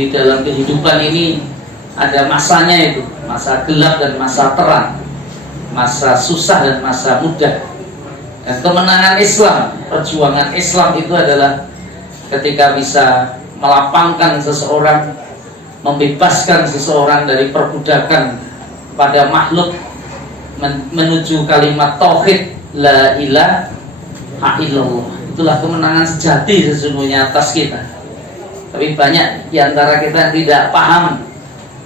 di dalam kehidupan ini ada masanya, itu masa gelap dan masa terang, masa susah dan masa mudah. Dan kemenangan Islam, perjuangan Islam itu adalah ketika bisa melapangkan seseorang, membebaskan seseorang dari perbudakan pada makhluk menuju kalimat tauhid la ilaha illallah. Itulah kemenangan sejati sesungguhnya atas kita. Tapi banyak diantara kita yang tidak paham.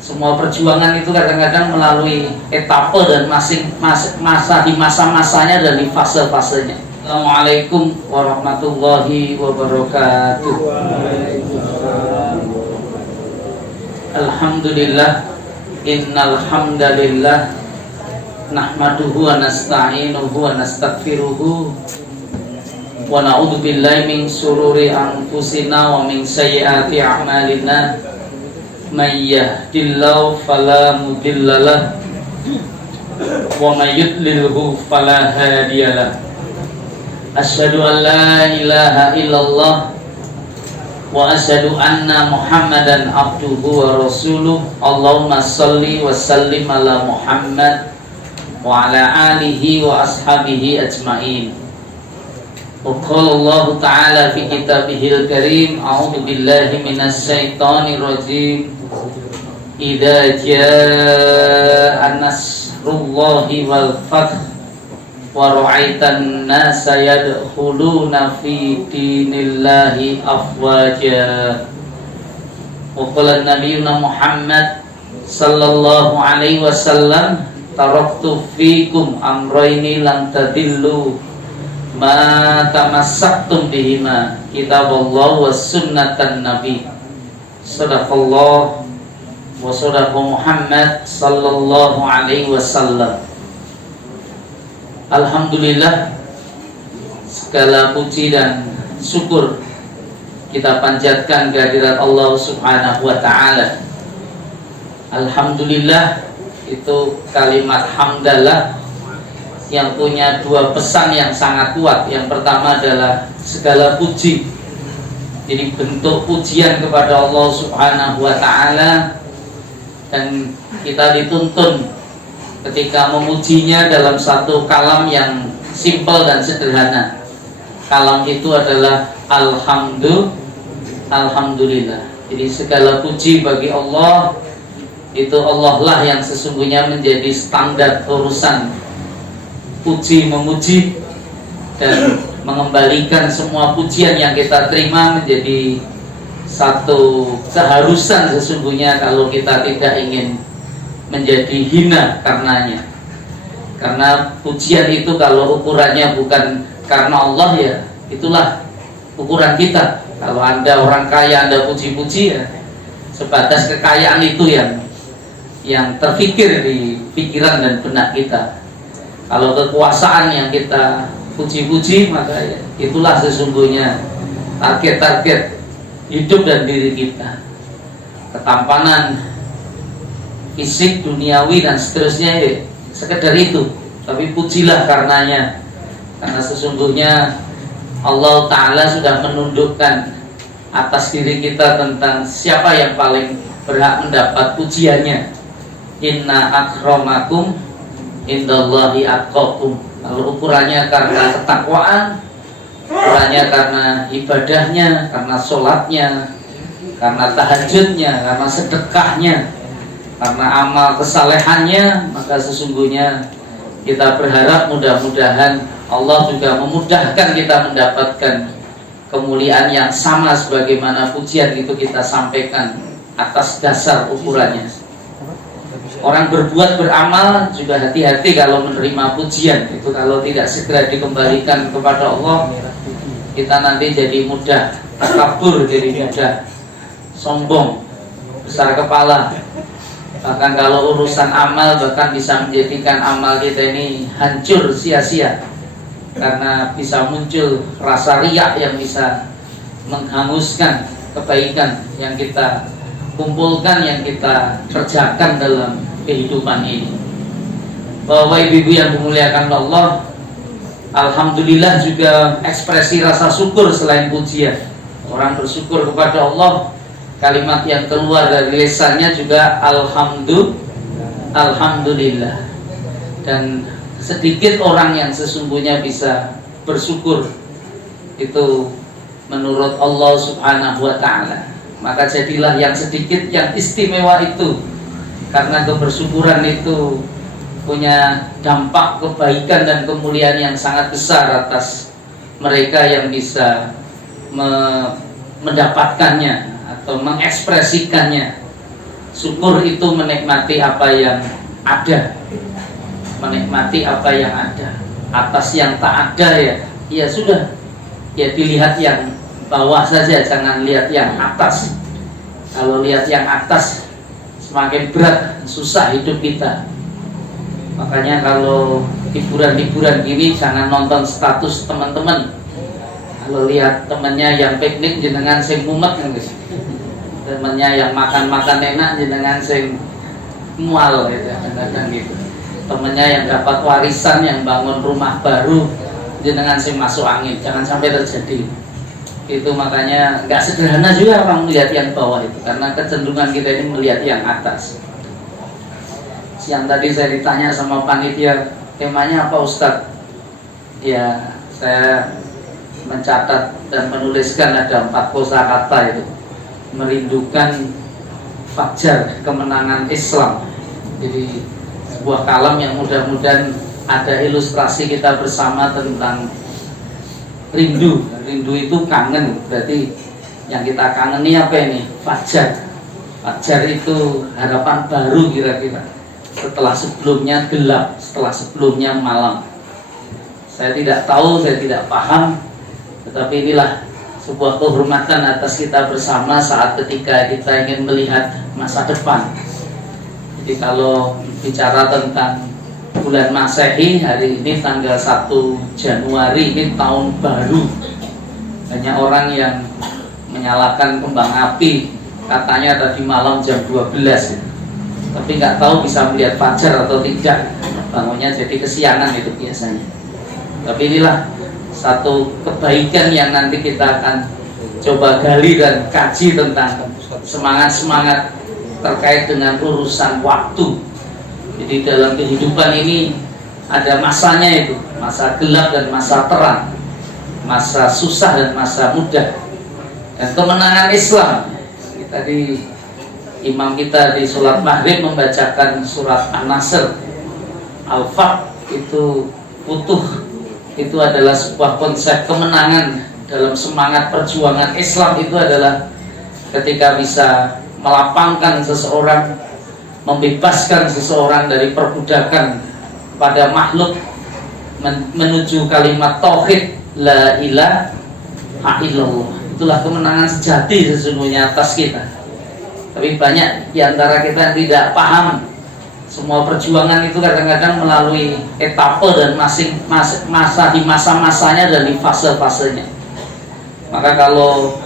Semua perjuangan itu kadang-kadang melalui etape dan masa-masanya dan di fase-fasenya. Assalamualaikum warahmatullahi wabarakatuh. Alhamdulillah, innal hamdalillah nahmaduhu wa nasta'inuhu wa nastaghfiruhu wa na'udzu billahi min shururi anfusina wa min sayyiati a'malina. May yahdihillahu fala mudhillalah wa may yudlilhu fala hadiyalah. Asyhadu an la ilaha illallah wa asyhadu anna Muhammadan abduhu wa rasuluh. Allahumma shalli wa sallim ala Muhammad wa ala alihi wa ashabihi ajma'in. Wa qala Allah ta'ala fi kitabihil karim, a'udzu billahi minasy syaithanir rajim. Idza jaa'a nasrullahi wal fath wa ra'aitan nasa yadkhuluna fi dinillahi afwaja. Wa qala nabiyuna Muhammad sallallahu alaihi wasallam, taraktu fikum amrayni lan tadillu ma tamassaktum bihima, kitaballah wa sunnatan nabi. Sadaqallah wa sadaqa Muhammad sallallahu alaihi wasallam. Alhamdulillah, segala puji dan syukur kita panjatkan kehadirat Allah Subhanahu wa ta'ala. Alhamdulillah itu kalimat hamdalah yang punya dua pesan yang sangat kuat. Yang pertama adalah segala puji, jadi bentuk pujian kepada Allah Subhanahu wa ta'ala, dan kita dituntun ketika memujinya dalam satu kalam yang simpel dan sederhana. Kalam itu adalah alhamdulillah. Jadi segala puji bagi Allah. Itu Allah lah yang sesungguhnya menjadi standar urusan puji memuji, dan mengembalikan semua pujian yang kita terima menjadi satu keharusan sesungguhnya kalau kita tidak ingin menjadi hina karenanya. Karena pujian itu kalau ukurannya bukan karena Allah, ya itulah ukuran kita. Kalau Anda orang kaya, Anda puji-puji, ya sebatas kekayaan itu yang terfikir di pikiran dan benak kita. Kalau kekuasaan yang kita puji-puji, maka ya itulah sesungguhnya target-target hidup dan diri kita. Ketampanan fisik, duniawi dan seterusnya, ya sekedar itu. Tapi pujilah karenanya, karena sesungguhnya Allah Ta'ala sudah menundukkan atas diri kita tentang siapa yang paling berhak mendapat pujiannya. Inna akramakum indallahi atqakum. Kalau ukurannya karena ketakwaan, ukurannya karena ibadahnya, karena sholatnya, karena tahajudnya, karena sedekahnya, karena amal kesalehannya, maka sesungguhnya kita berharap mudah-mudahan Allah juga memudahkan kita mendapatkan kemuliaan yang sama sebagaimana pujian itu kita sampaikan atas dasar ukurannya. Orang berbuat beramal juga hati-hati kalau menerima pujian itu. Kalau tidak segera dikembalikan kepada Allah, kita nanti jadi mudah takabur, jadi mudah sombong, besar kepala. Bahkan kalau urusan amal, bahkan bisa menjadikan amal kita ini hancur, sia-sia, karena bisa muncul rasa riak yang bisa menghanguskan kebaikan yang kita kumpulkan, yang kita kerjakan dalam kehidupan ini. Bapak ibu yang dimuliakan Allah, alhamdulillah juga ekspresi rasa syukur selain pujian. Orang bersyukur kepada Allah kalimat yang keluar dari lisannya juga alhamdulillah. Dan sedikit orang yang sesungguhnya bisa bersyukur itu menurut Allah Subhanahu wa ta'ala. Maka jadilah yang sedikit yang istimewa itu, karena kebersyukuran itu punya dampak kebaikan dan kemuliaan yang sangat besar atas mereka yang bisa mendapatkannya atau mengekspresikannya. Syukur itu menikmati apa yang ada, menikmati apa yang ada. Atas yang tak ada ya sudah, ya dilihat yang bawah saja, jangan lihat yang atas. Kalau lihat yang atas semakin berat, susah hidup kita. Makanya kalau liburan-liburan gini jangan nonton status teman-teman. Kalau lihat temannya yang piknik jenengan sing mumet, temannya yang makan-makan enak jenengan sing mual gitu, kadang-kadang gitu. Temannya yang dapat warisan, yang bangun rumah baru, jenengan sing masuk angin. Jangan sampai terjadi itu. Makanya nggak sederhana juga orang melihat yang bawah itu, karena kecenderungan kita ini melihat yang atas. Siang tadi saya ditanya sama panitia, temanya apa Ustadz? Ya, saya mencatat dan menuliskan ada 4 kosakata itu. Merindukan fajar kemenangan Islam. Jadi sebuah kalam yang mudah-mudahan ada ilustrasi kita bersama tentang rindu. Rindu itu kangen, berarti yang kita kangeni apa ini? Fajar. Fajar itu harapan baru kira-kira, setelah sebelumnya gelap, setelah sebelumnya malam. Saya tidak tahu, saya tidak paham, tetapi inilah sebuah kehormatan atas kita bersama saat ketika kita ingin melihat masa depan. Jadi kalau bicara tentang bulan Masehi, hari ini tanggal 1 Januari, ini tahun baru. Banyak orang yang menyalakan kembang api, katanya tadi malam jam 12, tapi nggak tahu bisa melihat fajar atau tidak. Bangunnya jadi kesiangan itu biasanya. Tapi inilah satu kebaikan yang nanti kita akan coba gali dan kaji tentang semangat-semangat terkait dengan urusan waktu. Jadi dalam kehidupan ini ada masanya itu, masa gelap dan masa terang, masa susah dan masa mudah. Dan kemenangan Islam, tadi imam kita di sholat maghrib membacakan surat An-Nasr, Al-Fat itu utuh. Itu adalah sebuah konsep kemenangan dalam semangat perjuangan Islam. Itu adalah ketika bisa melapangkan seseorang, membebaskan seseorang dari perbudakan pada makhluk menuju kalimat tauhid la ilaha illallah. Itulah kemenangan sejati sesungguhnya atas kita. Tapi banyak diantara kita yang tidak paham. Semua perjuangan itu kadang-kadang melalui etape dan masa-masanya dan di fase-fasenya. Maka kalau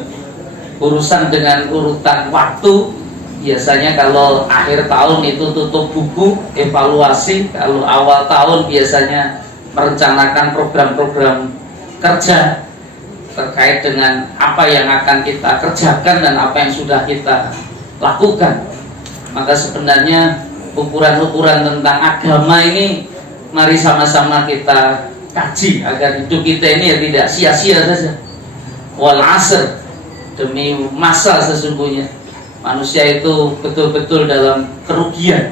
urusan dengan urutan waktu, biasanya kalau akhir tahun itu tutup buku, evaluasi. Kalau awal tahun biasanya merencanakan program-program kerja terkait dengan apa yang akan kita kerjakan dan apa yang sudah kita lakukan. Maka sebenarnya ukuran-ukuran tentang agama ini mari sama-sama kita kaji agar hidup kita ini ya tidak sia-sia saja. Wal asr, demi masa sesungguhnya manusia itu betul-betul dalam kerugian.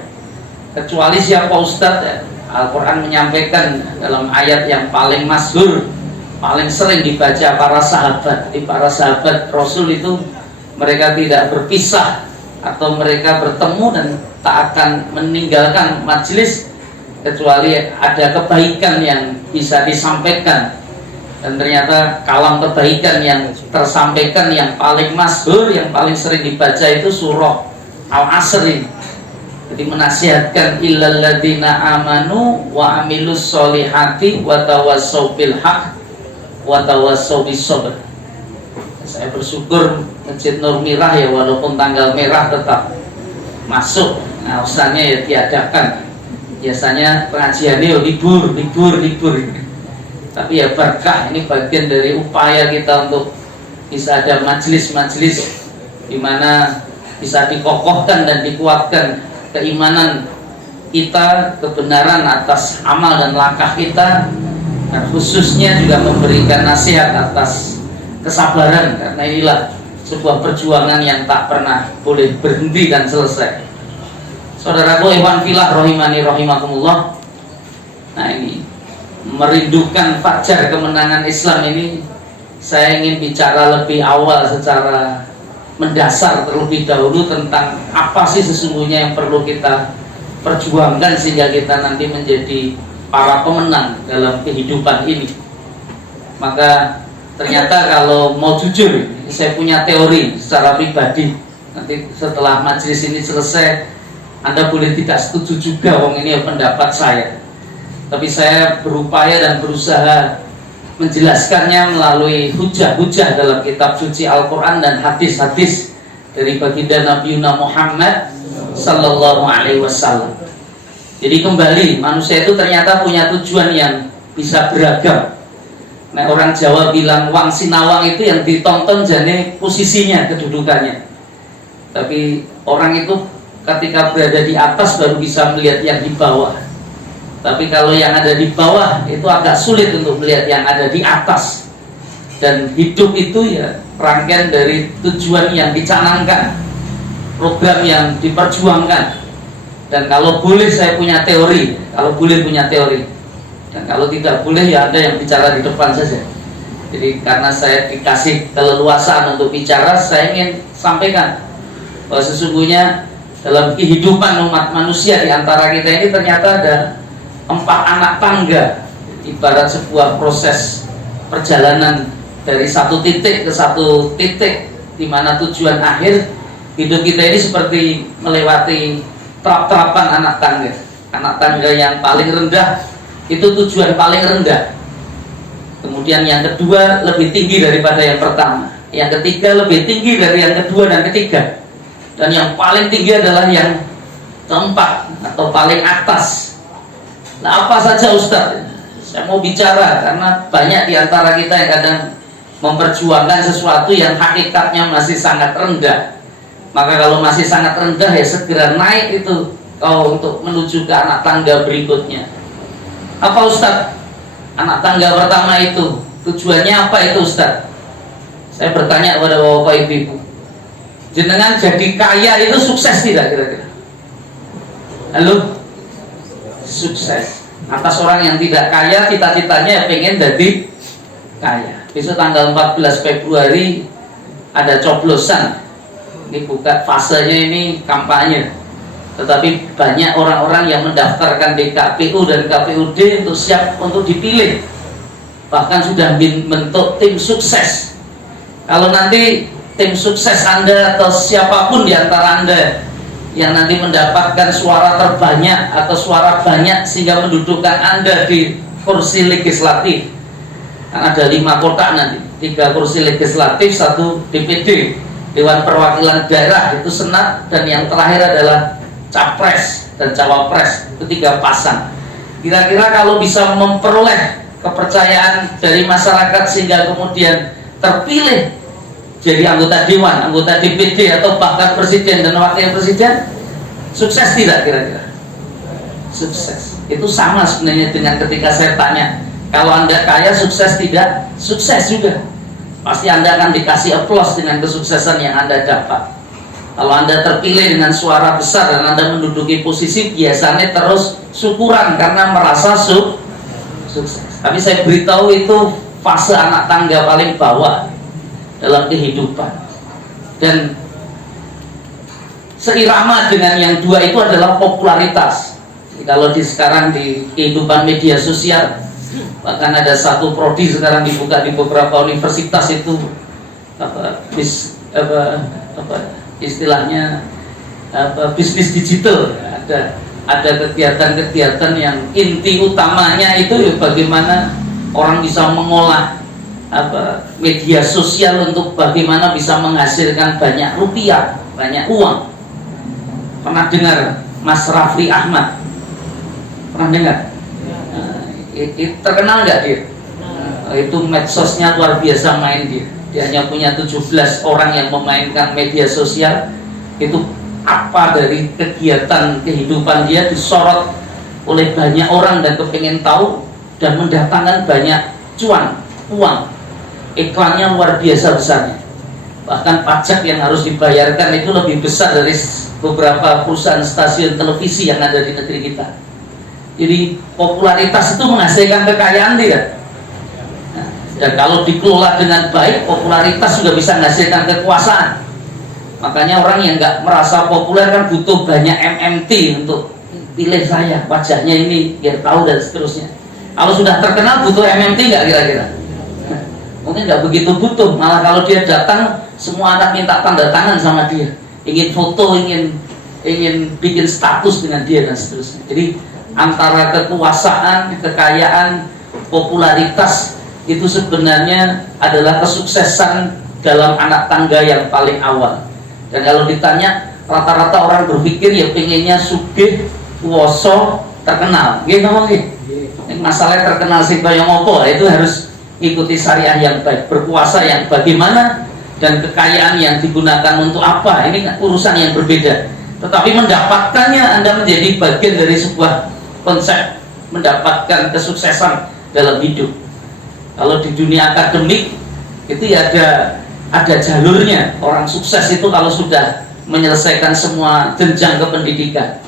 Kecuali siapa Ustadz ya? Al-Quran menyampaikan dalam ayat yang paling masyhur, paling sering dibaca para sahabat. Di para sahabat Rasul itu mereka tidak berpisah atau mereka bertemu dan tak akan meninggalkan majelis kecuali ada kebaikan yang bisa disampaikan. Dan ternyata kalam kebaikan yang tersampaikan yang paling masyhur, yang paling sering dibaca itu surah Al-Asr ini. Jadi menasihatkan illal ladzina amanu wa amilus solihati wa tawassaw bil haq wa tawassaw bis sabr. Saya bersyukur Masjid Nur Mirah ya, walaupun tanggal merah tetap masuk. Nah, usahanya ya tiadakan. Biasanya pengajiannya libur. Tapi ya berkah, ini bagian dari upaya kita untuk bisa ada majelis-majelis di mana bisa dikokohkan dan dikuatkan keimanan kita, kebenaran atas amal dan langkah kita, dan khususnya juga memberikan nasihat atas kesabaran, karena inilah sebuah perjuangan yang tak pernah boleh berhenti dan selesai. Saudaraku ikhwan fillah rahimani rahimakumullah. Nah, ini merindukan fajar kemenangan Islam ini, saya ingin bicara lebih awal secara mendasar terlebih dahulu tentang apa sih sesungguhnya yang perlu kita perjuangkan sehingga kita nanti menjadi para pemenang dalam kehidupan ini. Maka ternyata kalau mau jujur, saya punya teori secara pribadi. Nanti setelah majelis ini selesai, Anda boleh tidak setuju juga, wong ini pendapat saya. Tapi saya berupaya dan berusaha menjelaskannya melalui hujah-hujah dalam kitab suci Al-Quran dan hadis-hadis dari baginda Nabi Muhammad Sallallahu Alaihi Wasallam. Jadi kembali, manusia itu ternyata punya tujuan yang bisa beragam. Nah, orang Jawa bilang wang sinawang itu yang ditonton jane posisinya, kedudukannya. Tapi orang itu ketika berada di atas baru bisa melihat yang di bawah. Tapi kalau yang ada di bawah itu agak sulit untuk melihat yang ada di atas. Dan hidup itu ya rangkaian dari tujuan yang dicanangkan, program yang diperjuangkan. Dan kalau boleh saya punya teori, kalau boleh punya teori. Dan kalau tidak boleh ya Anda yang bicara di depan saja. Jadi karena saya dikasih keleluasaan untuk bicara, saya ingin sampaikan bahwa sesungguhnya dalam kehidupan umat manusia di antara kita ini ternyata ada 4 anak tangga, ibarat sebuah proses perjalanan dari satu titik ke satu titik, di mana tujuan akhir hidup kita ini seperti melewati trap-trapan anak tangga. Anak tangga yang paling rendah itu tujuan paling rendah. Kemudian yang kedua lebih tinggi daripada yang pertama. Yang ketiga lebih tinggi dari yang kedua dan ketiga. Dan yang paling tinggi adalah yang keempat atau paling atas. Nah, apa saja Ustaz? Saya mau bicara karena banyak di antara kita yang kadang memperjuangkan sesuatu yang hakikatnya masih sangat rendah. Maka kalau masih sangat rendah ya segera naik itu untuk menuju ke anak tangga berikutnya. Apa Ustaz? Anak tangga pertama itu tujuannya apa itu Ustaz? Saya bertanya kepada bapak ibu, jenengan jadi kaya itu sukses tidak kira-kira? Halo? Sukses. Atas orang yang tidak kaya, cita-citanya pengen jadi kaya. Besok tanggal 14 Februari ada coblosan. Ini bukan fasenya, ini kampanye. Tetapi banyak orang-orang yang mendaftarkan di KPU dan KPUD untuk siap untuk dipilih. Bahkan sudah membentuk tim sukses. Kalau nanti tim sukses Anda atau siapapun di antara Anda yang nanti mendapatkan suara terbanyak atau suara banyak sehingga mendudukkan Anda di kursi legislatif, kan ada 5 kotak nanti, 3 kursi legislatif, 1 DPD, Dewan Perwakilan Daerah, itu Senat, dan yang terakhir adalah Capres dan Cawapres, itu 3 pasang. Kira-kira kalau bisa memperoleh kepercayaan dari masyarakat sehingga kemudian terpilih jadi anggota dewan, anggota DPD, atau bahkan presiden dan wakil presiden, sukses tidak kira-kira? Sukses. Itu sama sebenarnya dengan ketika saya tanya, kalau Anda kaya sukses tidak? Sukses juga. Pasti Anda akan dikasih aplaus dengan kesuksesan yang Anda dapat. Kalau Anda terpilih dengan suara besar dan Anda menduduki posisi, biasanya terus syukuran karena merasa sukses. Tapi saya beritahu itu fase anak tangga paling bawah dalam kehidupan. Dan seirama dengan yang dua itu adalah popularitas. Jadi kalau sekarang di kehidupan media sosial, bahkan ada satu prodi sekarang dibuka di beberapa universitas itu istilahnya bisnis digital. Ada kegiatan-kegiatan yang inti utamanya itu bagaimana orang bisa mengolah media sosial untuk bagaimana bisa menghasilkan banyak rupiah, banyak uang. Pernah dengar Mas Rafli Ahmad? Pernah dengar? Terkenal nggak dia? Itu medsosnya luar biasa main dia. Dia hanya punya 17 orang yang memainkan media sosial. Itu apa dari kegiatan kehidupan dia disorot oleh banyak orang dan kepengen tahu dan mendatangkan banyak uang. Iklannya luar biasa besarnya. Bahkan pajak yang harus dibayarkan itu lebih besar dari beberapa perusahaan stasiun televisi yang ada di negeri kita. Jadi popularitas itu menghasilkan kekayaan tidak? Nah, dan kalau dikelola dengan baik, popularitas juga bisa menghasilkan kekuasaan. Makanya orang yang nggak merasa populer kan butuh banyak MMT untuk pilih saya, wajahnya ini biar tahu dan seterusnya. Kalau sudah terkenal butuh MMT nggak kira-kira? Mungkin nggak begitu butuh, malah kalau dia datang semua anak minta tanda tangan sama dia, ingin foto, ingin bikin status dengan dia dan seterusnya. Jadi antara kekuasaan, kekayaan, popularitas itu sebenarnya adalah kesuksesan dalam anak tangga yang paling awal. Dan kalau ditanya, rata-rata orang berpikir ya pengennya sugih, kuoso, terkenal. Gitu mungkin. Masalahnya terkenal sing kaya ngopo, itu harus ikuti syariah yang baik, berpuasa yang bagaimana, dan kekayaan yang digunakan untuk apa. Ini kan urusan yang berbeda. Tetapi mendapatkannya, Anda menjadi bagian dari sebuah konsep mendapatkan kesuksesan dalam hidup. Kalau di dunia akademik itu ya ada jalurnya. Orang sukses itu kalau sudah menyelesaikan semua jenjang kependidikan.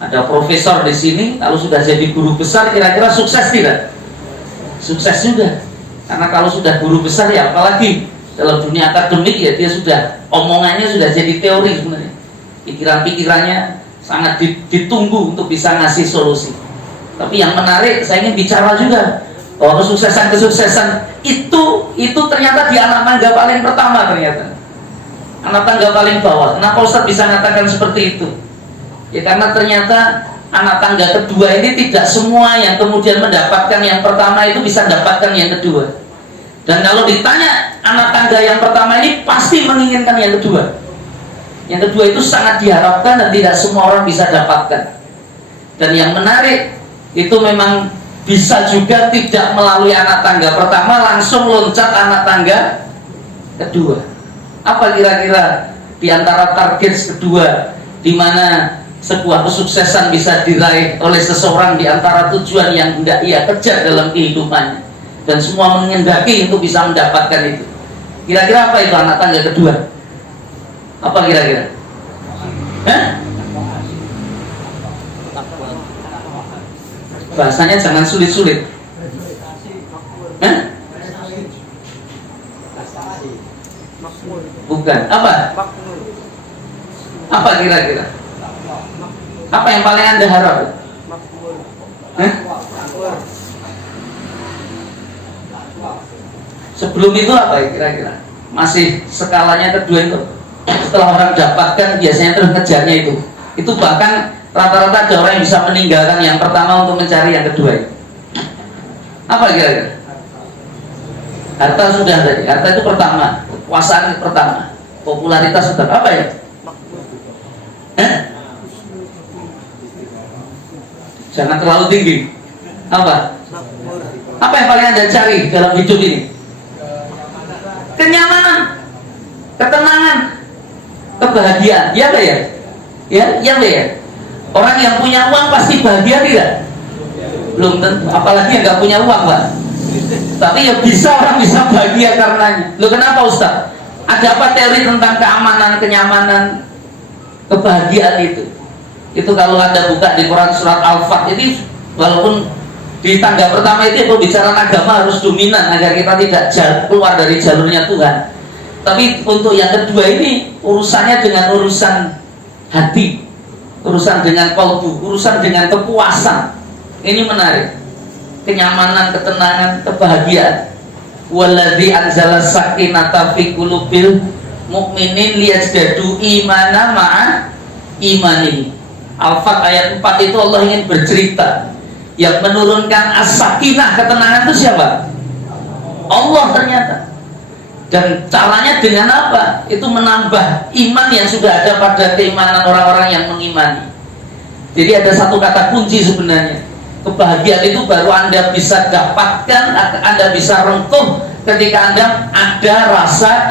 Ada profesor di sini, kalau sudah jadi guru besar, kira-kira sukses tidak? Sukses juga. Karena kalau sudah guru besar ya apalagi dalam dunia akademik ya dia sudah omongannya sudah jadi teori sebenarnya. Pikiran-pikirannya sangat ditunggu untuk bisa ngasih solusi. Tapi yang menarik, saya ingin bicara juga bahwa kesuksesan itu ternyata di anak tangga paling pertama ternyata. Anak tangga paling bawah. Kenapa Ustaz bisa mengatakan seperti itu? Ya karena ternyata anak tangga kedua ini tidak semua yang kemudian mendapatkan yang pertama itu bisa mendapatkan yang kedua. Dan kalau ditanya anak tangga yang pertama ini pasti menginginkan yang kedua. Yang kedua itu sangat diharapkan dan tidak semua orang bisa dapatkan. Dan yang menarik itu memang bisa juga tidak melalui anak tangga pertama langsung loncat anak tangga kedua. Apa kira-kira di antara target kedua di mana sebuah kesuksesan bisa diraih oleh seseorang di antara tujuan yang hendak ia kejar dalam kehidupannya dan semua mengendaki untuk bisa mendapatkan itu. Kira-kira apa itu anak tangga kedua? Apa kira-kira? Bahasanya jangan sulit-sulit. Bukan. Apa? Apa kira-kira? Apa yang paling Anda harap? Sebelum itu apa ya kira-kira? Masih skalanya kedua itu. Setelah orang dapatkan biasanya terus ngejarnya itu. Itu bahkan rata-rata ada orang yang bisa meninggalkan yang pertama untuk mencari yang kedua. Apa kira-kira? Harta sudah tadi. Harta itu pertama, kekuasaan itu pertama, popularitas sudah. Apa ya? Jangan terlalu tinggi. Apa? Apa yang paling Anda cari dalam hidup ini? Kenyamanan, ketenangan, kebahagiaan. Ya nggak ya? Ya nggak ya? Orang yang punya uang pasti bahagia tidak? Belum tentu. Apalagi yang nggak punya uang, Pak. Tapi ya bisa orang bisa bahagia karenanya. Loh kenapa Ustaz? Ada apa teori tentang keamanan, kenyamanan, kebahagiaan itu? Itu kalau Anda buka di Quran surat Al-Fat ini, walaupun di tangga pertama itu pembicaraan agama harus dominan agar kita tidak keluar dari jalurnya Tuhan. Tapi untuk yang kedua ini urusannya dengan urusan hati, urusan dengan kalbu, urusan dengan kepuasan. Ini menarik. Kenyamanan, ketenangan, kebahagiaan. Walladzi anzala sakinata fi qulubil mu'minin liyazdadu imana ma'a imanihi. Al-Fat ayat 4 itu Allah ingin bercerita yang menurunkan as-sakinah, ketenangan itu siapa? Allah ternyata. Dan caranya dengan apa? Itu menambah iman yang sudah ada pada keimanan orang-orang yang mengimani. Jadi ada satu kata kunci sebenarnya. Kebahagiaan itu baru Anda bisa dapatkan, Anda bisa rengkuh ketika Anda ada rasa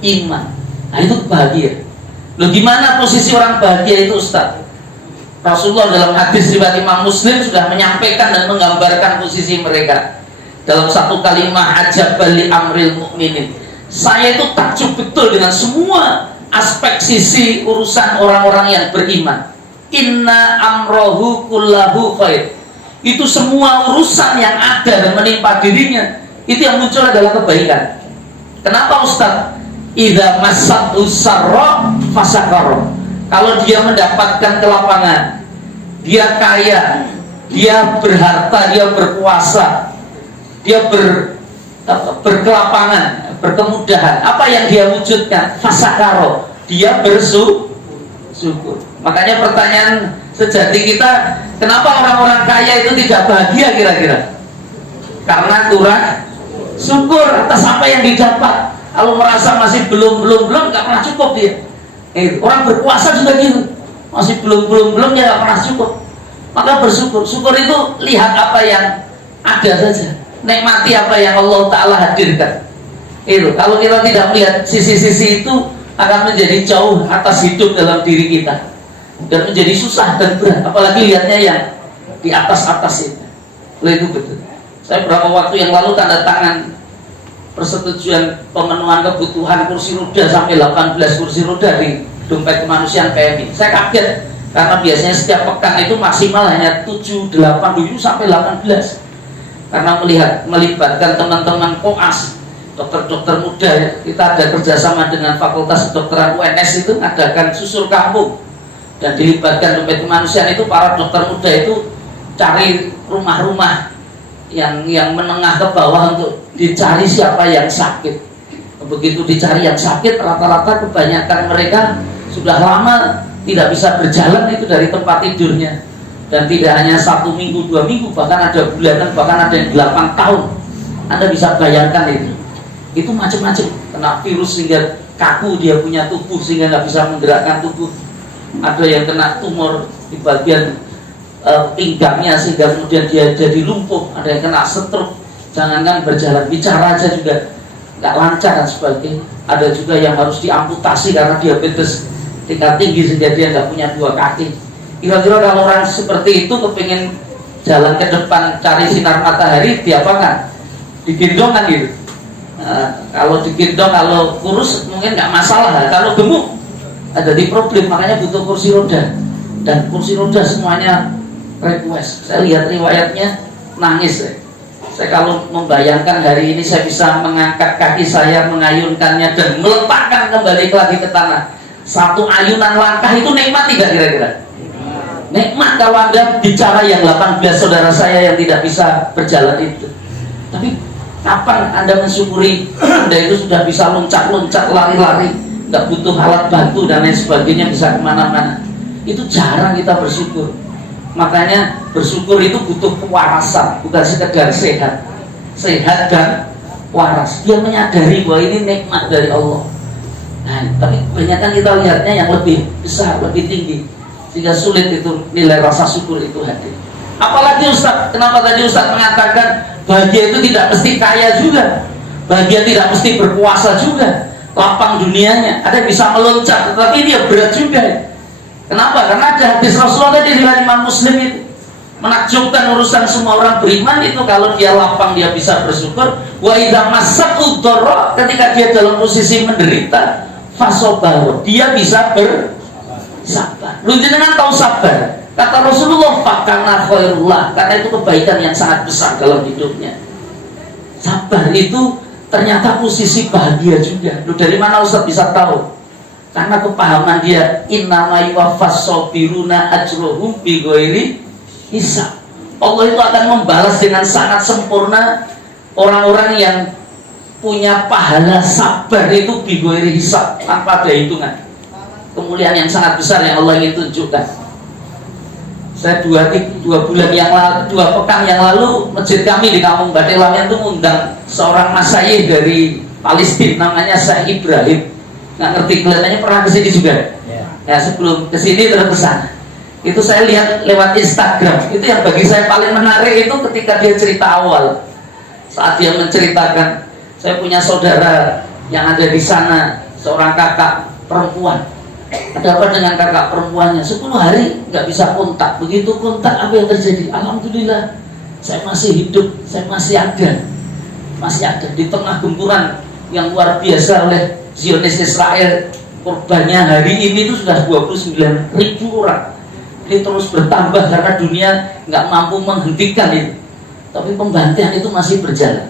iman. Nah, itu bahagia. Loh, gimana posisi orang bahagia itu, Ustaz? Rasulullah dalam hadis riwayat Imam Muslim sudah menyampaikan dan menggambarkan posisi mereka dalam satu kalimat, ajabal li amril mukminin. Saya itu takjub betul dengan semua aspek sisi urusan orang-orang yang beriman. Inna amrohu kullahu khair. Itu semua urusan yang ada dan menimpa dirinya, itu yang muncul adalah kebaikan. Kenapa, Ustaz? Idza massatu sarra fasakara. Kalau dia mendapatkan kelapangan, dia kaya, dia berharta, dia berkuasa, dia berkelapangan, berkemudahan, apa yang dia wujudkan? Fasakara. Dia bersyukur. Makanya pertanyaan sejati kita, kenapa orang-orang kaya itu tidak bahagia kira-kira? Karena kurang syukur atas apa yang didapat. Kalau merasa masih belum nggak pernah cukup dia. Orang berkuasa juga gitu, masih belum dia nggak pernah cukup. Maka bersyukur. Syukur itu lihat apa yang ada saja, nikmati apa yang Allah Ta'ala hadirkan. Itu kalau kita tidak melihat sisi-sisi itu, akan menjadi jauh atas hidup dalam diri kita dan menjadi susah dan berat. Apalagi lihatnya yang di atas itu. Itu betul. Saya beberapa waktu yang lalu tanda tangan persetujuan pemenuhan kebutuhan kursi roda sampai 18 kursi roda di dompet kemanusiaan PMI. Saya kaget karena biasanya setiap pekan itu maksimal hanya 7, 8, 7 sampai 18. Karena melibatkan teman-teman koas, dokter-dokter muda, kita ada kerjasama dengan Fakultas Kedokteran UNS itu mengadakan susur kampung dan dilibatkan dompet kemanusiaan itu. Para dokter muda itu cari rumah-rumah yang menengah ke bawah untuk dicari siapa yang sakit. Begitu dicari yang sakit, rata-rata kebanyakan mereka sudah lama tidak bisa berjalan itu dari tempat tidurnya, dan tidak hanya 1 minggu, 2 minggu, bahkan ada bulanan, bahkan ada yang 8 tahun. Anda bisa bayangkan itu macam-macam, kena virus sehingga kaku dia punya tubuh sehingga nggak bisa menggerakkan tubuh. Ada yang kena tumor di bagian pinggangnya sehingga kemudian dia jadi lumpuh. Ada yang kena stroke, jangankan berjalan, bicara aja juga nggak lancar dan sebagainya. Ada juga yang harus diamputasi karena diabetes tingkat tinggi sehingga dia nggak punya 2 kaki. Kira-kira kalau orang seperti itu kepingin jalan ke depan cari sinar matahari, diapakan? Digendongkan gitu. Kalau digendong, kalau kurus mungkin nggak masalah. Kalau gemuk ada di problem, makanya butuh kursi roda. Dan kursi roda semuanya request. Saya lihat riwayatnya nangis. Saya kalau membayangkan hari ini saya bisa mengangkat kaki saya, mengayunkannya dan meletakkan kembali lagi ke tanah. Satu ayunan langkah itu nikmat tidak kira-kira? Nikmat kalau Anda bicara yang 18 saudara saya yang tidak bisa berjalan itu. Tapi kapan Anda mensyukuri Anda itu sudah bisa loncat-loncat, lari-lari, nggak butuh alat bantu dan lain sebagainya, bisa kemana-mana. Itu jarang kita bersyukur. Makanya bersyukur itu butuh kewarasan, bukan sekedar sehat dan waras. Dia menyadari bahwa ini nikmat dari Allah. Nah, tapi kebanyakan kita lihatnya yang lebih besar, lebih tinggi, sehingga sulit itu nilai rasa syukur itu hadir. Apalagi Ustaz, kenapa tadi Ustaz mengatakan bahagia itu tidak mesti kaya juga, bahagia tidak mesti berkuasa juga, lapang dunianya, ada bisa meloncat, tetapi dia berat juga. Kenapa? Karena ada hadis Rasulullah tadi riwayat Imam Muslim itu menakjubkan urusan semua orang beriman itu kalau dia lapang dia bisa bersyukur. Wa idza massatu dharra, ketika dia dalam posisi menderita, fasobar, dia bisa bersabar. Lu jenengan tahu sabar? Kata Rasulullah, fakana khairullah, karena itu kebaikan yang sangat besar dalam hidupnya. Sabar itu ternyata posisi bahagia juga. Lu dari mana Ustaz bisa tahu? Karena kepahaman dia, innama yuwaffas sabiruna ajruhum bighairi hisab. Allah itu akan membalas dengan sangat sempurna orang-orang yang punya pahala sabar itu bighairi hisab, tanpa ada hitungan. Kemuliaan yang sangat besar yang Allah ingin tunjukkan. Saya 2 pekan yang lalu, masjid kami di Kampung Batelangan itu mengundang seorang masyayikh dari Palestina, namanya Syekh Ibrahim. Nggak ngerti, kelihatannya pernah ke sini juga. Ya, sebelum ke sini terus ke sana. Itu saya lihat lewat Instagram. Itu yang bagi saya paling menarik itu ketika dia cerita awal. Saat dia menceritakan Saya punya saudara yang ada di sana, seorang kakak perempuan. Ada apa dengan kakak perempuannya? 10 hari nggak bisa kontak. Begitu kontak, apa yang terjadi? Alhamdulillah, saya masih hidup, saya masih ada di tengah gempuran yang luar biasa oleh Zionis Israel. Korbannya hari ini itu sudah 29.000 orang. Ini terus bertambah karena dunia nggak mampu menghentikan itu. Tapi pembantaian itu masih berjalan.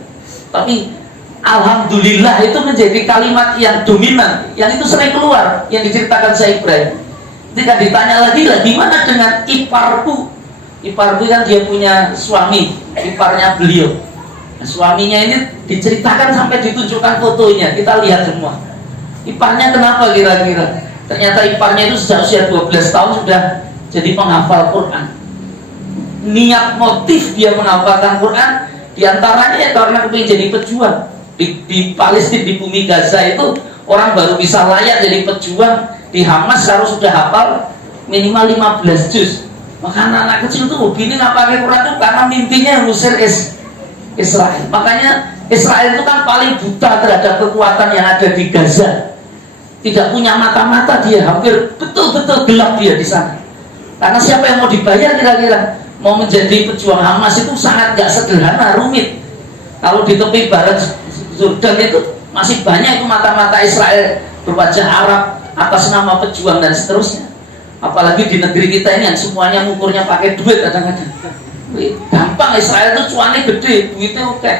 Tapi alhamdulillah itu menjadi kalimat yang dominan, yang itu sering keluar, yang diceritakan Syekh Ibrahim. Ketika ditanya lagi lah, gimana dengan iparku? Iparku kan dia punya suami, iparnya beliau. Nah, suaminya ini diceritakan sampai ditunjukkan fotonya, kita lihat semua. Iparnya kenapa kira-kira? Ternyata iparnya itu sejak usia 12 tahun sudah jadi penghafal Quran. Niat motif dia menghafalkan Quran diantaranya ya karena ingin jadi pejuang. Di Palestina, di bumi Gaza itu orang baru bisa layak jadi pejuang. Di Hamas harus sudah hafal minimal 15 juz. Maka anak kecil tuh hobi ini nggak pakai Quran tuh karena mimpinya ngusir Israel. Makanya Israel itu kan paling buta terhadap kekuatan yang ada di Gaza. Tidak punya mata-mata dia, hampir betul-betul gelap dia di sana. Karena siapa yang mau dibayar kira-kira? Mau menjadi pejuang Hamas itu sangat gak sederhana, rumit. Kalau di tepi barat Jordan itu masih banyak itu mata-mata Israel berwajah Arab atas nama pejuang dan seterusnya. Apalagi di negeri kita ini yang semuanya mengukurnya pakai duit kadang-kadang. Gampang, Israel itu cuannya gede, duitnya oke.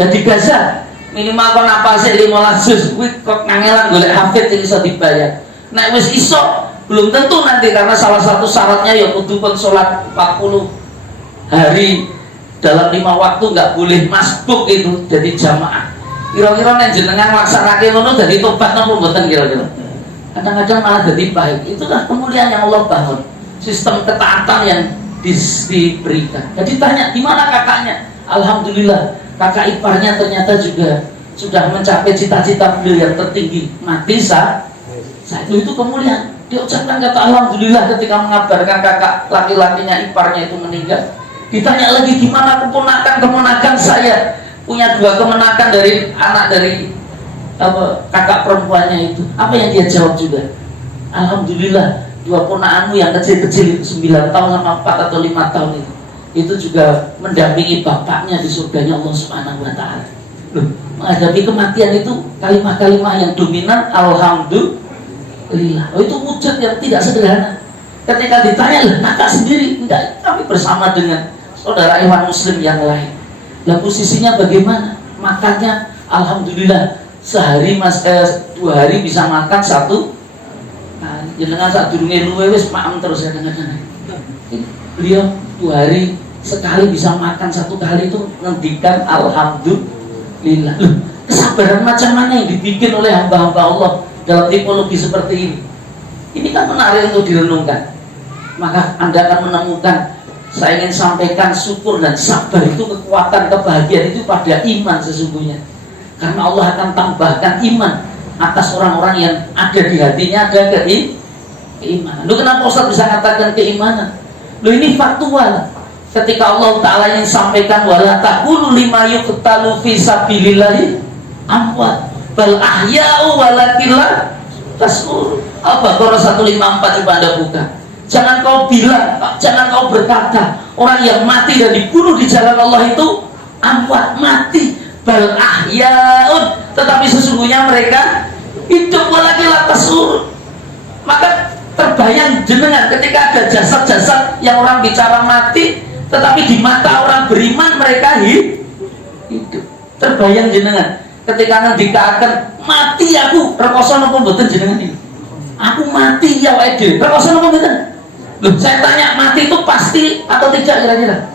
Dan di Gaza minimal kon apa sih 15 juz, kok ngangelan golek hafid ini bisa dibayar. Nek wis iso belum tentu nanti, karena salah satu syaratnya ya kudu kon salat 40 hari dalam 5 waktu, nggak boleh masbuk itu jadi jamaah. Kira-kira nek jenengan laksanake ngono jadi tobat napa mboten kira-kira? Kadang-kadang malah jadi baik. Itulah kemuliaan yang Allah bangun, sistem ketaatan yang diberikan. Jadi tanya gimana kakaknya? Alhamdulillah, kakak iparnya ternyata juga sudah mencapai cita-cita beliau yang tertinggi, mati saat itu kemuliaan. Dia ucapkan kata alhamdulillah ketika mengabarkan kakak laki-lakinya iparnya itu meninggal. Ditanya lagi gimana keponakan saya, punya 2 kemenakan dari anak dari kakak perempuannya itu. Apa yang dia jawab juga? Alhamdulillah, 2 ponakanmu yang kecil-kecil itu 9 tahun sama 4 atau 5 tahun itu juga mendampingi bapaknya di surganya Allah Subhanahu wa Ta'ala. Menghadapi kematian itu kalimat-kalimat yang dominan alhamdulillah. Itu wujud yang tidak sederhana. Ketika ditanya lah, kakak sendiri enggak, tapi bersama dengan saudara ikhwan muslim yang lain. Dan posisinya bagaimana? Makannya alhamdulillah sehari 2 hari bisa makan 1. Nah, jenengan sak durunge luwe wis maem terus kadang-kadang. Beliau 2 hari sekali bisa makan 1 kali itu ngendikan alhamdulillah. Loh, kesabaran macam mana yang dibikin oleh hamba-hamba Allah dalam tipologi seperti ini? Ini kan menarik untuk direnungkan. Maka Anda akan menemukan, saya ingin sampaikan syukur dan sabar itu kekuatan kebahagiaan itu pada iman sesungguhnya. Karena Allah akan tambahkan iman atas orang-orang yang ada di hatinya ada keimanan. Lu kenapa Ustaz bisa katakan keimanan? Lu ini faktual. Ketika Allah Ta'ala ingin sampaikan wala taqulu lima yuqtalu fi sabilillahi amwat bal ahya'u walakin la tash'urun. Al-Baqarah 154 coba Anda buka. Jangan kau bilang, jangan kau berkata orang yang mati dan dibunuh di jalan Allah itu amwat, mati, bal ahya'un, tetapi sesungguhnya mereka hidup walakin la tash'urun. Maka terbayang jenengan ketika ada jasad-jasad yang orang bicara mati, tetapi di mata orang beriman mereka hidup. Terbayang jenengan ketika ngendikaken mati aku, rekoso napa mboten jenengan ini? Aku mati ya wae dhewe. Rekoso napa mboten? Loh, saya tanya mati itu pasti atau tidak kira-kira?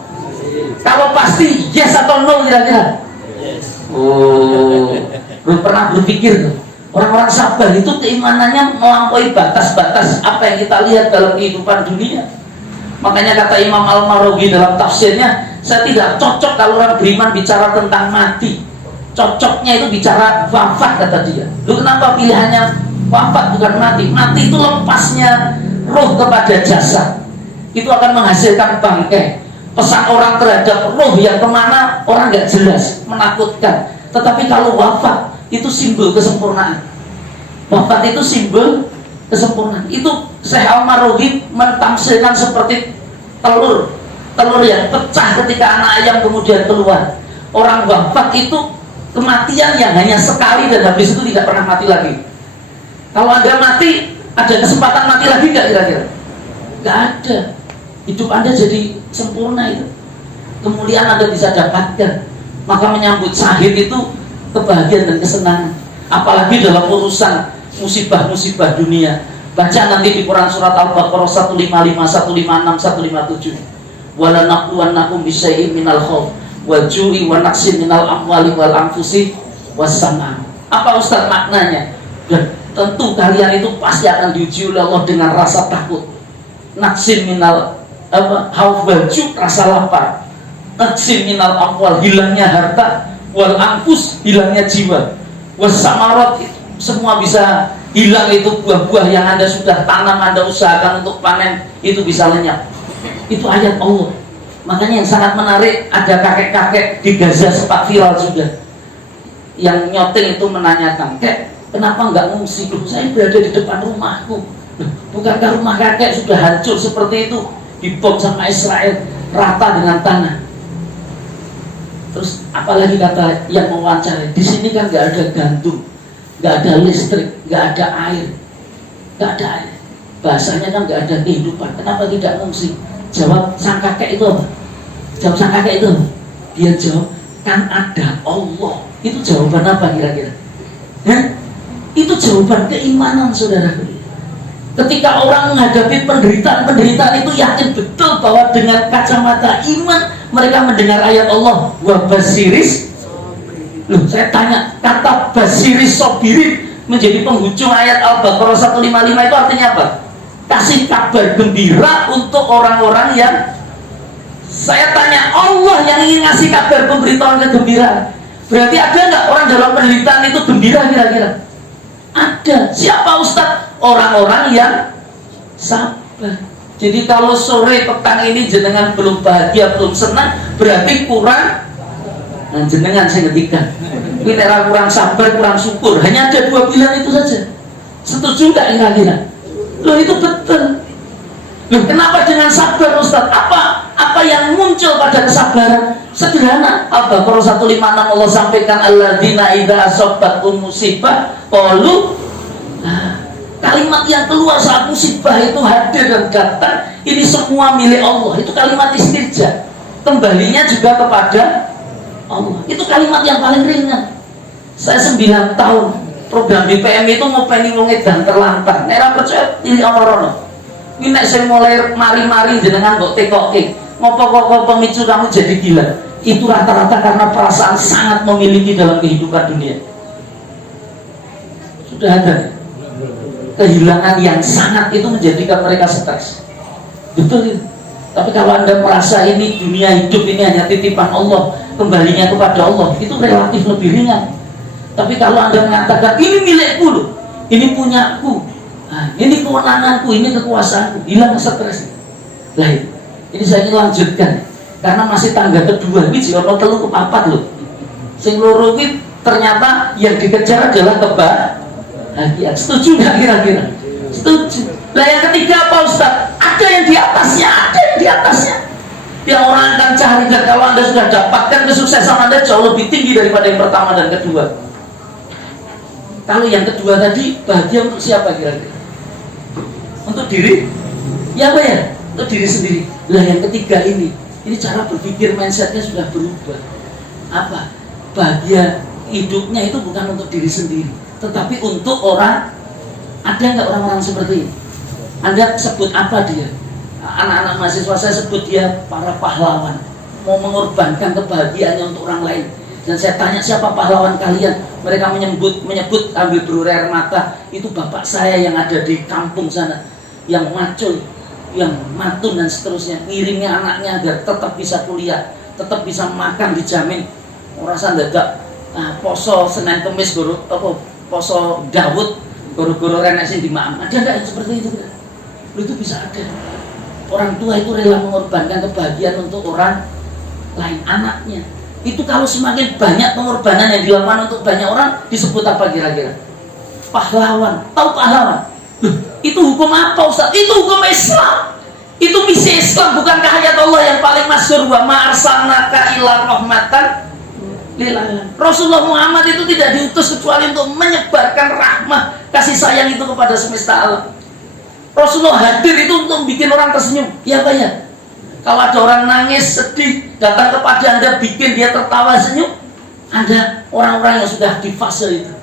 Kalau pasti yes atau no kira-kira? Yes. Oh, belum pernah berpikir tuh. Orang-orang sabar itu keimanannya melampaui batas-batas apa yang kita lihat dalam kehidupan dunia. Makanya kata Imam Al-Marwazi dalam tafsirnya, saya tidak cocok kalau orang beriman bicara tentang mati. Cocoknya itu bicara wafat kata dia. Lu kenapa pilihannya wafat bukan mati? Mati itu lepasnya roh kepada jasad. Itu akan menghasilkan bangkai. Pesan orang terhadap roh yang kemana orang nggak jelas, menakutkan. Tetapi kalau wafat itu simbol kesempurnaan. Wafat itu simbol kesempurnaan. Itu Syekh Al-Marogi mentamsilkan seperti telur yang pecah ketika anak ayam kemudian keluar. Orang wafat itu kematian yang hanya sekali dan habis itu tidak pernah mati lagi. Kalau Anda mati, ada kesempatan mati lagi nggak kira-kira? Nggak ada. Hidup Anda jadi sempurna itu. Kemudian Anda bisa dapatkan. Maka menyambut syahid itu kebahagiaan dan kesenangan. Apalagi dalam urusan musibah-musibah dunia. Baca nanti di Quran surat Al-Baqarah 155, 156, 157. Wala naqluwannakum bisyai'in minal khawf wal ju'i wa naqsin minal amwali wal anfusi was-sam'a. Apa Ustaz maknanya? Dan tentu kalian itu pasti akan diuji oleh Allah dengan rasa takut. Naqsin minal khawf wal ju', rasa lapar. Naqsin minal amwal, hilangnya harta, wal anfus, hilangnya jiwa. Was-samarat, semua bisa hilang, itu buah-buah yang Anda sudah tanam, Anda usahakan untuk panen, itu bisa lenyap. Itu ayat Allah. Makanya yang sangat menarik, ada kakek-kakek di Gaza sempat viral juga. Yang nyoting itu menanyakan, "Kek, kenapa nggak ngungsi? Duh, saya berada di depan rumahku. Bukankah rumah kakek sudah hancur seperti itu? Dibom sama Israel, rata dengan tanah." Terus apalagi kata yang mewawancarai, di sini kan nggak ada gantung, nggak ada listrik, nggak ada air, nggak ada air. Bahasanya kan nggak ada kehidupan. Kenapa tidak ngungsi? Jawab sang kakek itu apa? Jawab sang kakek itu apa? Dia jawab, kan ada Allah. Itu jawaban apa kira-kira? Itu jawaban keimanan, saudara. Ketika orang menghadapi penderitaan itu yakin betul bahwa dengan kacamata iman mereka mendengar ayat Allah, wa basiris. Loh, saya tanya, kata basiris sobirin menjadi penghujung ayat Al-Baqarah 155 itu artinya apa? Kasih kabar gembira untuk orang-orang yang, saya tanya, Allah yang ingin ngasih kabar pemberitahuan kegembiraan. Berarti ada nggak orang dalam penderitaan itu gembira kira-kira? Ada. Siapa Ustadz? Orang-orang yang sabar. Jadi kalau sore petang ini jenengan belum bahagia, belum senang, berarti kurang. Nah, jenengan saya ngetikan, ini kurang sabar, kurang syukur. Hanya ada dua pilihan itu saja. Setuju nggak kira-kira? Loh, itu betul. Loh, kenapa dengan sabar Ustaz? Apa yang muncul pada kesabaran? Sederhana. Al-Baqarah 156 Allah sampaikan, alladzina idza asabathum musibah qalu. Kalimat yang keluar saat musibah itu hadir dan datang, ini semua milik Allah. Itu kalimat istirja. Kembalinya juga kepada Allah. Itu kalimat yang paling ringan. Saya 9 tahun program BPM itu ngopeni wong edan terlantar. Nek ora percaya ini omorono. Iki nek sing mulai mari-mari jenengan mbok tekokke. Ngopo kok pemicu kamu jadi gila? Itu rata-rata karena perasaan sangat memiliki dalam kehidupan dunia. Sudah ada kehilangan yang sangat itu menjadikan mereka stres. Betul itu. Tapi kalau Anda merasa ini dunia hidup ini hanya titipan Allah, kembalinya kepada Allah, itu relatif lebih ringan. Tapi kalau Anda mengatakan ini milikku loh, ini punyaku, nah, ini kewenanganku, ini kekuasaanku, hilang stres. Lah ini saya ingin lanjutkan karena masih tangga kedua. Ini jika mau telu kepapat loh. Sing loro ini ternyata yang dikejar adalah kebahagiaan. Setuju nggak kira-kira? Setuju. Lah yang ketiga apa Ustaz? Ada yang di atasnya, ada yang di atasnya. Yang orang akan cari, dan kalau Anda sudah dapatkan kesuksesan Anda jauh lebih tinggi daripada yang pertama dan kedua. Kalau yang kedua tadi bahagia untuk siapa kira-kira? Untuk diri? Ya apa ya? Untuk diri sendiri. Lah yang ketiga ini cara berpikir, mindsetnya sudah berubah. Apa? Bahagia hidupnya itu bukan untuk diri sendiri, tetapi untuk orang. Ada nggak orang-orang seperti ini? Anda sebut apa dia? Anak-anak mahasiswa saya sebut dia para pahlawan, mau mengorbankan kebahagiaannya untuk orang lain. Dan saya tanya siapa pahlawan kalian? Mereka menyebut ambil berurai air mata. Itu bapak saya yang ada di kampung sana, yang macul, yang matun dan seterusnya, ngiringi anaknya agar tetap bisa kuliah, tetap bisa makan dijamin. Orang dadak poso Senin Kemis guru apa poso Daud guru-guru renek sing dimaam. Ada enggak yang seperti itu? Itu bisa ada. Orang tua itu rela mengorbankan kebahagiaan untuk orang lain, anaknya. Itu kalau semakin banyak pengorbanan yang dilakukan untuk banyak orang, disebut apa kira-kira? Pahlawan. Tahu pahlawan? Itu hukum apa Ustaz? Itu hukum Islam. Itu misi Islam, bukankah ayat Allah yang paling masyhur, wa ma arsalnaka illa rahmatan lil alamin. Rasulullah Muhammad itu tidak diutus kecuali untuk menyebarkan rahmah, kasih sayang itu kepada semesta alam. Rasulullah hadir itu untuk bikin orang tersenyum. Ya Pak ya? Kalau ada orang nangis, sedih, datang kepada Anda, bikin dia tertawa, senyum, Anda orang-orang yang sudah di fase itu.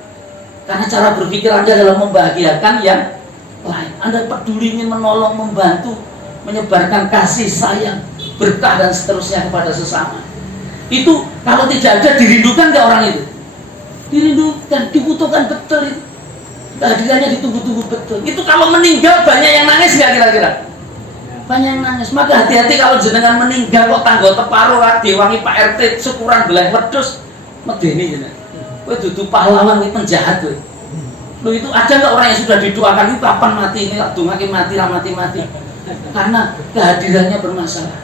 Karena cara berpikir Anda adalah membahagiakan yang lain. Anda peduli, ingin menolong, membantu, menyebarkan kasih, sayang, berkah, dan seterusnya kepada sesama. Itu kalau tidak ada, dirindukan nggak orang itu? Dirindukan, dibutuhkan betul itu. Kehadirannya ditunggu-tunggu betul. Itu kalau meninggal banyak yang nangis nggak kira-kira? Banyak yang nangis. Maka hati-hati kalau jenengan meninggal kok tanggo teparuh diwangi Pak RT syukuran belah wedhus medeni jenengan. Kowe dudu pahlawan, kowe penjahat kowe. Loh, itu ada nggak orang yang sudah didoakan itu kapan mati ini, tak dongake mati, ra mati-mati. Karena kehadirannya bermasalah.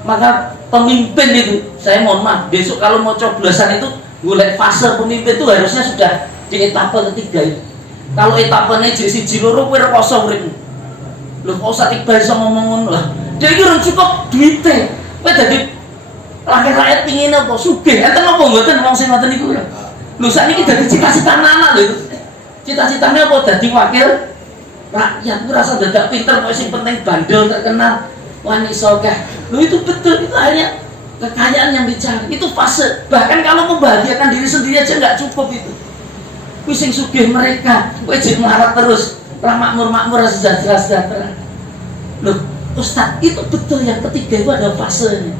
Maka pemimpin itu, saya mohon maaf, besok kalau mau coblosan itu golek fase pemimpin itu harusnya sudah di etapa ketiga itu. Kalau etapanya jadi siji loro kowe rekoso uripmu. Lho kok usah tiba iso ngomong ngono lah. Dia iki ora cukup duite. Kowe dadi rakyat pingin apa sugih. Enten apa mboten wong sing ngoten niku lho. Lho sakniki dadi cita-cita anak lho. Cita-citane apa dadi wakil rakyat. Ku rasa dadak pinter kok sing penting bandel terkenal wani sogah. Lho itu betul, itu hanya kekayaan yang dicari. Itu fase. Bahkan kalau membahagiakan diri sendiri aja nggak cukup itu. Kuwi sing sugih mereka, kowe jek melarat terus. Makmur sejahtera. Loh, Ustaz, itu betul yang ketiga itu ada fasenya.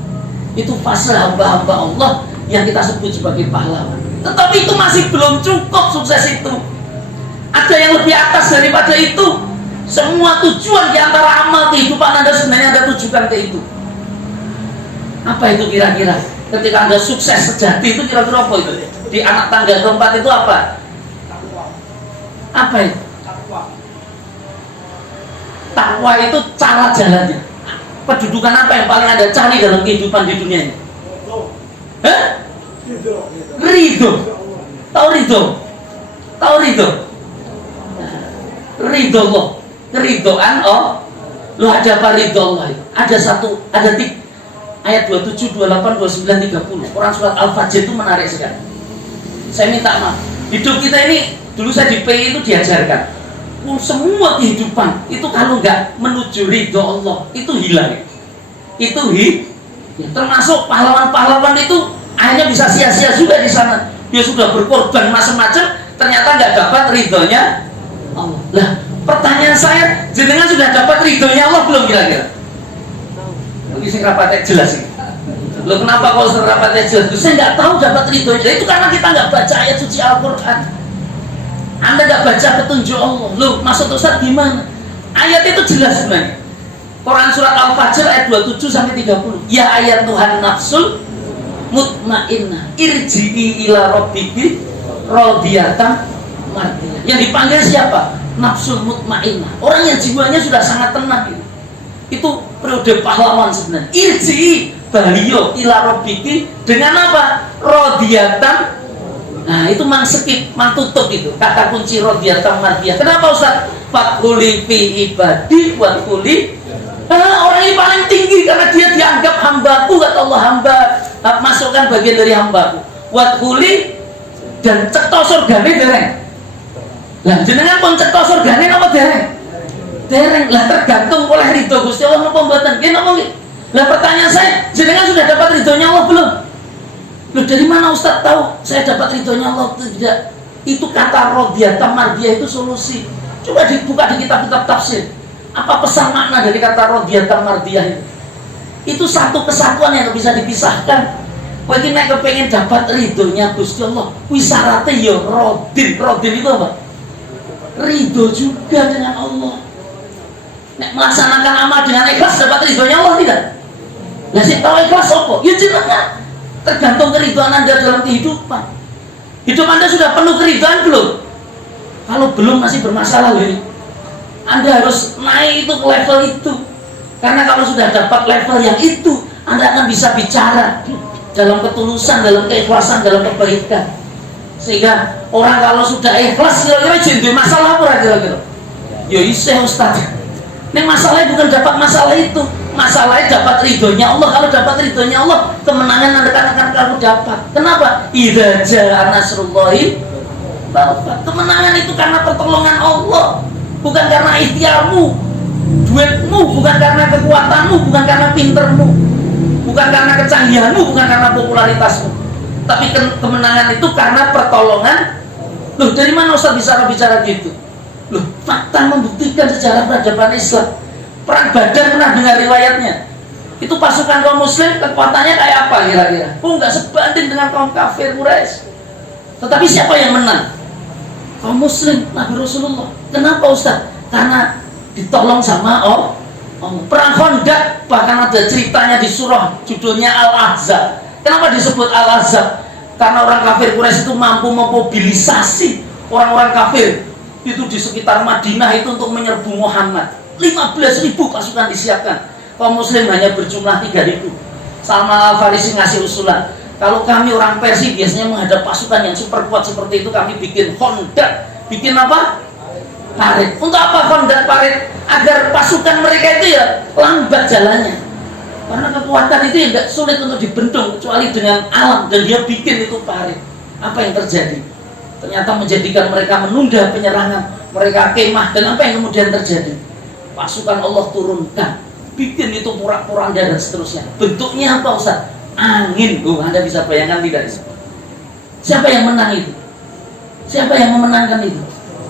Itu fase hamba-hamba Allah yang kita sebut sebagai pahlawan. Tetapi itu masih belum cukup sukses itu. Ada yang lebih atas daripada itu. Semua tujuan di antara amal kehidupan Anda sebenarnya Anda tujukan ke itu. Apa itu kira-kira? Ketika Anda sukses sejati itu kira-kira apa itu? Di anak tangga keempat itu apa? Apa itu? Takwa itu cara jalannya. Kedudukan apa yang paling Anda cari dalam kehidupan di dunia ini? Hah? Ridho. Tahu ridho? Tahu ridho? Ridho Allah. Keridhoan Allah. Loh, ada apa ridho Allah? Ada tiga ayat 27, 28, 29, 30. Quran surat Al-Fajr itu menarik sekali. Saya minta maaf. Hidup kita ini dulu saya di PI itu diajarkan. Semua kehidupan itu kalau nggak menuju ridho Allah itu hilang. Termasuk pahlawan-pahlawan itu akhirnya bisa sia-sia juga di sana. Dia sudah berkorban macam-macam, ternyata nggak dapat ridhonya Allah. Lah, pertanyaan saya, jenengan sudah dapat ridhonya Allah belum kira-kira? Ini sing rapatnya jelas ini. Loh, kenapa kalau rapatnya jelas? Saya nggak tahu dapat ridhonya. Itu karena kita nggak baca ayat suci Al-Quran. Anda nggak baca petunjuk Allah. Loh, maksud Ustaz gimana? Ayat itu jelas sebenarnya. Quran surat Al-Fajr ayat 27 sampai 30. Ya ayat Tuhan nafsul mutmainnah irji'i ila rabbiki radiyatan mardiyah. Yang dipanggil siapa? Nafsul mutmainnah. Orang yang jiwanya sudah sangat tenang gitu. Itu periode pahlawan sebenarnya. Irji'i baliyo ila rabbiki dengan apa? Radiyatan. Nah, itu mang skip, mang tutup itu. Kata kunci radiyatan mardiyah. Kenapa Ustaz? Fakuli fi ibadi wa kuli. Orang ini paling tinggi karena dia dianggap hambaku, kata Allah, hamba, masukkan bagian dari hambaku. Wa kuli dan cetok surgane dereng. Lah jenengan pun cetok surgane apa dereng? Dereng. Lah tergantung oleh ridho Gusti Allah napa mboten. Nggih napa nggih? Lah pertanyaan saya, jenengan sudah dapat ridhonya Allah belum? Loh, dari mana Ustaz tahu saya dapat ridhonya Allah tidak? Itu kata radiyatan mardiyah itu solusi. Coba dibuka di kitab-kitab tafsir. Apa pesan makna dari kata radiyatan mardiyah itu? Itu satu kesatuan yang bisa dipisahkan. Kowe iki nek kepengin dapat ridhonya Gusti Allah, kuwi syaratnya ya radin. Radin itu apa? Ridho juga dengan Allah. Nek melaksanakan amal dengan ikhlas dapat ridhonya Allah tidak? Lah sing tahu ikhlas apa? Ya jenengan. Tergantung keridhaan Anda dalam kehidupan. Hidup Anda sudah penuh keridhaan belum? Kalau belum masih bermasalah loh ini. Anda harus naik itu ke level itu. Karena kalau sudah dapat level yang itu, Anda akan bisa bicara. dalam ketulusan, dalam keikhlasan, dalam kebaikan. Sehingga orang kalau sudah ikhlas kira-kira jadi masalah apa kira-kira? Ya isih Ustaz. Ini masalahnya bukan dapat masalah itu, masalahnya dapat ridhonya Allah. Kalau dapat ridhonya Allah, kemenangan akan kamu dapat. Kenapa? Idza jaa nasrullahi, kemenangan itu karena pertolongan Allah, bukan karena ikhtiarmu, duitmu, bukan karena kekuatanmu, bukan karena pintermu, bukan karena kecanggihanmu, bukan karena popularitasmu. Tapi kemenangan itu karena pertolongan. Loh, dari mana Ustaz bisa bicara gitu? Loh, fakta membuktikan sejarah peradaban Islam. Perang Badar pernah dengar riwayatnya. Itu pasukan kaum muslim kekuatannya kayak apa kira-kira? Oh, nggak sebanding dengan kaum kafir Quraisy. Tetapi siapa yang menang? Kaum muslim, Nabi Rasulullah. Kenapa Ustaz? Karena ditolong sama Allah. Perang Khandaq bahkan ada ceritanya di surah judulnya Al-Ahzab. Kenapa disebut Al-Ahzab? Karena orang kafir Quraisy itu mampu memobilisasi orang-orang kafir itu di sekitar Madinah itu untuk menyerbu Muhammad. 15.000 pasukan disiapkan. Kaum muslim hanya berjumlah 3.000. Salman Al-Farisi ngasih usulan, kalau kami orang Persia biasanya menghadap pasukan yang super kuat seperti itu, kami bikin Khandaq. Bikin apa? Parit. Untuk apa Khandaq parit? Agar pasukan mereka itu ya lambat jalannya. Karena kekuatan itu ya tidak sulit untuk dibendung kecuali dengan alam, dan dia bikin itu parit. Apa yang terjadi? Ternyata menjadikan mereka menunda penyerangan, mereka kemah, dan apa yang kemudian terjadi? Pasukan Allah turunkan, bikin itu porak-poranda dan seterusnya. Bentuknya apa Ustaz? Angin. Anda bisa bayangkan tidak? Siapa yang menang itu? Siapa yang memenangkan itu?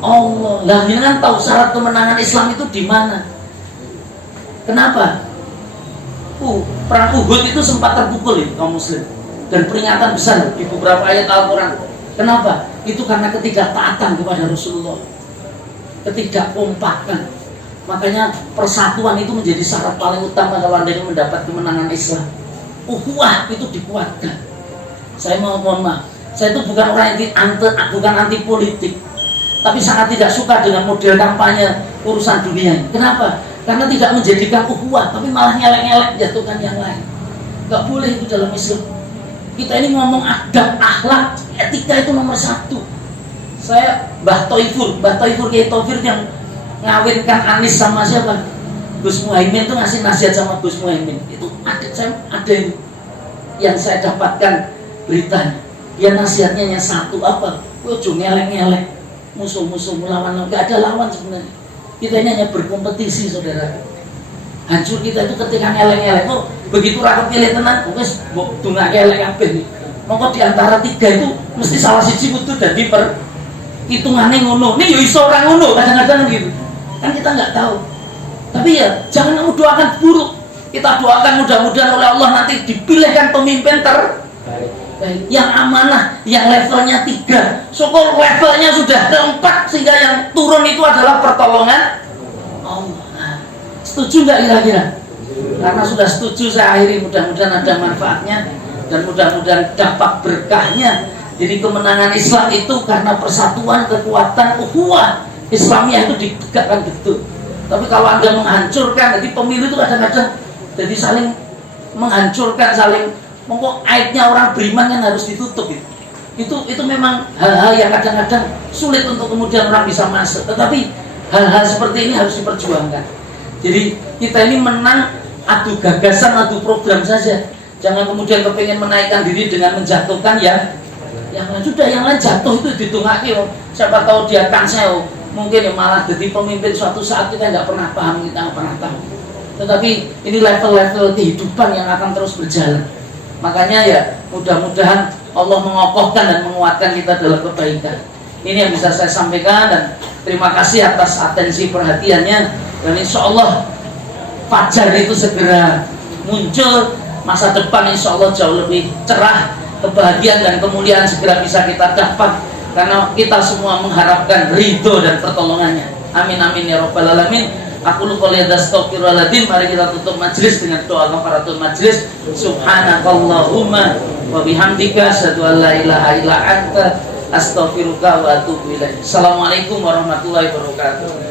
Allah. Lah, jangan tahu syarat kemenangan Islam itu di mana? Kenapa? Perang Uhud itu sempat terpukul itu kaum muslim, dan peringatan besar di beberapa ayat Al-Quran. Kenapa? Itu karena ketidaktaatan kepada Rasulullah, ketidakkompakan. Makanya persatuan itu menjadi syarat paling utama kalau Anda ingin mendapat kemenangan Islam. Ukhuwah itu dikuatkan. Saya mohon maaf, saya itu bukan orang yang bukan anti politik, tapi sangat tidak suka dengan model kampanye urusan dunia. Kenapa? Karena tidak menjadikan ukhuwah, tapi malah nyelek-nyelek jatuhkan yang lain. Gak boleh itu dalam Islam. Kita ini ngomong adab, akhlak, etika itu nomor 1. Saya Mbah Toifur Kiai Taufir yang ngawinkan Anis sama siapa? Gus Muhaimin itu ngasih nasihat sama Gus Muhaimin. Itu ada itu yang saya dapatkan beritanya. Dia nasihatnya hanya satu, apa? Ojo nyelek-nyelek, musuh-musuh melawan, nggak ada lawan sebenarnya. Kita ini hanya berkompetisi, saudara. Hancur kita itu ketika nyelek-nyelek. Kok begitu rakyat pilih tenan, wes dunga nyelek kabeh. Mongko di antara 3 itu mesti salah siji kudu dadi hitungannya ngono. Nih yo iso orang ngono, kadang-kadang gitu. Kan kita nggak tahu. Tapi ya jangan kamu doakan buruk. Kita doakan mudah-mudahan oleh Allah nanti dipilihkan pemimpin terbaik, yang amanah, yang levelnya 3. Syukur levelnya sudah 4, sehingga yang turun itu adalah pertolongan Allah. Setuju nggak kira-kira? Karena sudah setuju, saya akhiri. Mudah-mudahan ada manfaatnya dan mudah-mudahan dapat berkahnya. Jadi kemenangan Islam itu karena persatuan, kekuatan, ukhuwah Islamnya itu ditegakkan betul. Tapi kalau Anda menghancurkan, jadi pemilu itu kadang-kadang jadi saling menghancurkan, saling mongko aibnya orang beriman yang harus ditutup itu. Itu memang hal-hal yang kadang-kadang sulit untuk kemudian orang bisa masuk. Tetapi hal-hal seperti ini harus diperjuangkan. Jadi kita ini menang adu gagasan, adu program saja. Jangan kemudian kepengen menaikkan diri dengan menjatuhkan ya. Yang lain sudah, yang lain jatuh itu ditungaki. Siapa tahu dia kansel, mungkin ya malah jadi pemimpin suatu saat. Kita nggak pernah paham, kita nggak pernah tahu. Tetapi ini level-level kehidupan yang akan terus berjalan. Makanya ya mudah-mudahan Allah mengokohkan dan menguatkan kita dalam kebaikan. Ini yang bisa saya sampaikan, dan terima kasih atas atensi perhatiannya. Dan insya Allah fajar itu segera muncul, masa depan insya Allah jauh lebih cerah, kebahagiaan dan kemuliaan segera bisa kita dapat, karena kita semua mengharapkan ridho dan pertolongannya. Amin amin ya rabbal alamin. Aku lupa lihat astagfirullahaladzim. Mari kita tutup majelis dengan doa kafaratul majelis. Subhanakallahumma wa bihamdika asyhadu an la ilaha illa anta astaghfiruka wa atubu ilaik. Assalamualaikum warahmatullahi wabarakatuh.